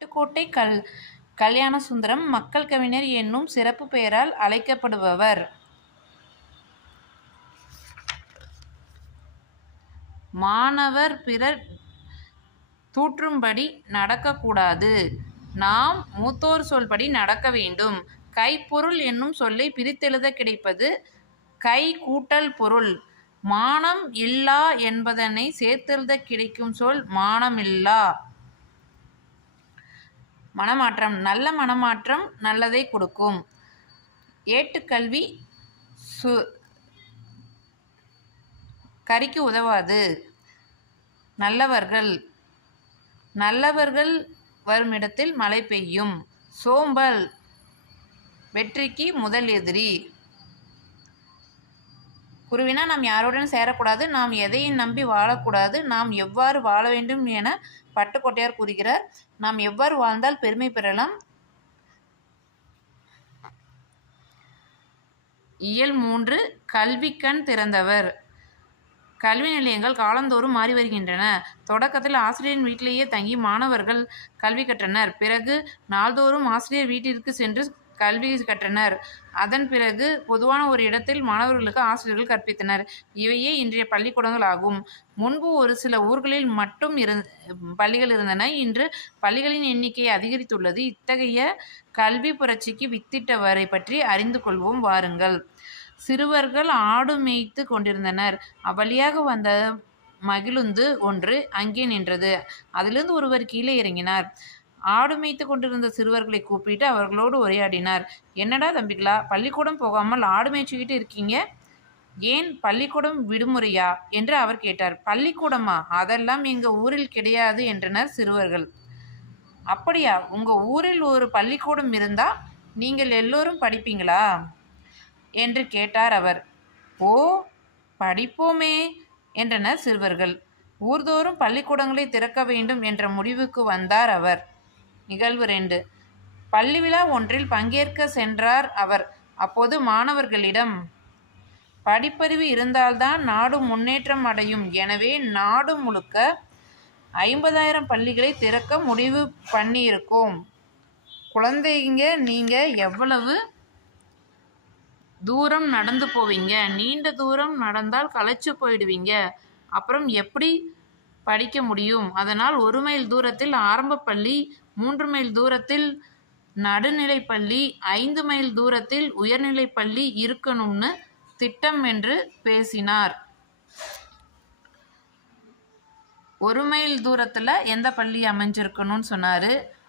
பட்டுக்கோட்டை கல் கல்யாணசுந்தரம் மக்கள் கவிஞர் என்னும் சிறப்பு பெயரால் அழைக்கப்படுபவர். மாணவர் பிறர் தூற்றும்படி நடக்கக்கூடாது நாம் மூத்தோர் சொல்படி நடக்க வேண்டும். கைப்பொருள் என்னும் சொல்லை பிரித்தெழுதக் கிடைப்பது கை கூட்டல் பொருள். மானம் இல்லா என்பதனை சேர்த்தெழுதக் கிடைக்கும் சொல் மானமில்லா. மனமாற்றம் நல்ல மனமாற்றம் நல்லதை கொடுக்கும். ஏட்டுக்கல்வி சு கறிக்கு உதவாது. நல்லவர்கள் நல்லவர்கள் வரும் இடத்தில் மழை பெய்யும். சோம்பல் வெற்றிக்கு முதல் எதிரி. குருவினா நாம் யாருடன் சேரக்கூடாது. நாம் எதையும் நம்பி வாழக்கூடாது. நாம் எவ்வாறு வாழ வேண்டும் என பட்டுக்கோட்டையார் கூறுகிறார். நாம் எவ்வாறு வாழ்ந்தால் பெருமை பெறலாம்? இயல் மூன்று கல்விக்கண் திறந்தவர் கல்வி நிலையங்கள் காலந்தோறும் மாறி வருகின்றன. தொடக்கத்தில் ஆசிரியரின் வீட்டிலேயே தங்கி மாணவர்கள் கல்வி கற்றனர். பிறகு நாள்தோறும் ஆசிரியர் வீட்டிற்கு சென்று கல்வி கற்றனர். அதன் பிறகு பொதுவான ஒரு இடத்தில் மாணவர்களுக்கு ஆசிரியர்கள் கற்பித்தனர். இவையே இன்றைய பள்ளிக்கூடங்கள் ஆகும். முன்பு ஒரு சில ஊர்களில் மட்டும் இருந் பள்ளிகள் இருந்தன. இன்று பள்ளிகளின் எண்ணிக்கை அதிகரித்துள்ளது. இத்தகைய கல்வி புரட்சிக்கு வித்திட்டவரை பற்றி அறிந்து கொள்வோம் வாருங்கள். சிறுவர்கள் ஆடு மேய்த்து கொண்டிருந்தனர். அவ்வழியாக வந்த மகிழுந்து ஒன்று அங்கே நின்றது. அதிலிருந்து ஒருவர் கீழே இறங்கினார். ஆடு மேய்த்து கொண்டிருந்த சிறுவர்களை கூப்பிட்டு அவர்களோடு உரையாடினார். என்னடா தம்பிகளா பள்ளிக்கூடம் போகாமல் ஆடு மேய்ச்சிக்கிட்டு இருக்கீங்க. ஏன் பள்ளிக்கூடம் விடுமுறையா? என்று அவர் கேட்டார். பள்ளிக்கூடமா? அதெல்லாம் எங்கள் ஊரில் கிடையாது என்றனர் சிறுவர்கள். அப்படியா உங்கள் ஊரில் ஒரு பள்ளிக்கூடம் இருந்தால் நீங்கள் எல்லோரும் படிப்பீங்களா? என்று கேட்டார் அவர். ஓ படிப்போமே என்றனர் சிறுவர்கள். ஊர்தோறும் பள்ளிக்கூடங்களை திறக்க வேண்டும் என்ற முடிவுக்கு வந்தார் அவர். நிகழ்வு ரெண்டு பள்ளி விழா ஒன்றில் பங்கேற்க சென்றார் அவர். அப்போது மாணவர்களிடம் படிப்பறிவு இருந்தால்தான் நாடு முன்னேற்றம் அடையும். எனவே நாடு முழுக்க ஐம்பதாயிரம் பள்ளிகளை திறக்க முடிவு பண்ணியிருக்கோம். குழந்தைங்க நீங்க எவ்வளவு தூரம் நடந்து போவீங்க? நீண்ட தூரம் நடந்தால் களைச்சு போயிடுவீங்க. அப்புறம் எப்படி படிக்க முடியும்? அதனால் ஒரு மைல் தூரத்தில் ஆரம்ப பள்ளி மூன்று மைல் தூரத்தில் நடுநிலைப்பள்ளி ஐந்து மைல் தூரத்தில் உயர்நிலைப்பள்ளி இருக்கணும்னு திட்டம் என்று பேசினார். ஒரு மைல் தூரத்தில் எந்த பள்ளி அமைஞ்சிருக்கணும்னு சொன்னாரு.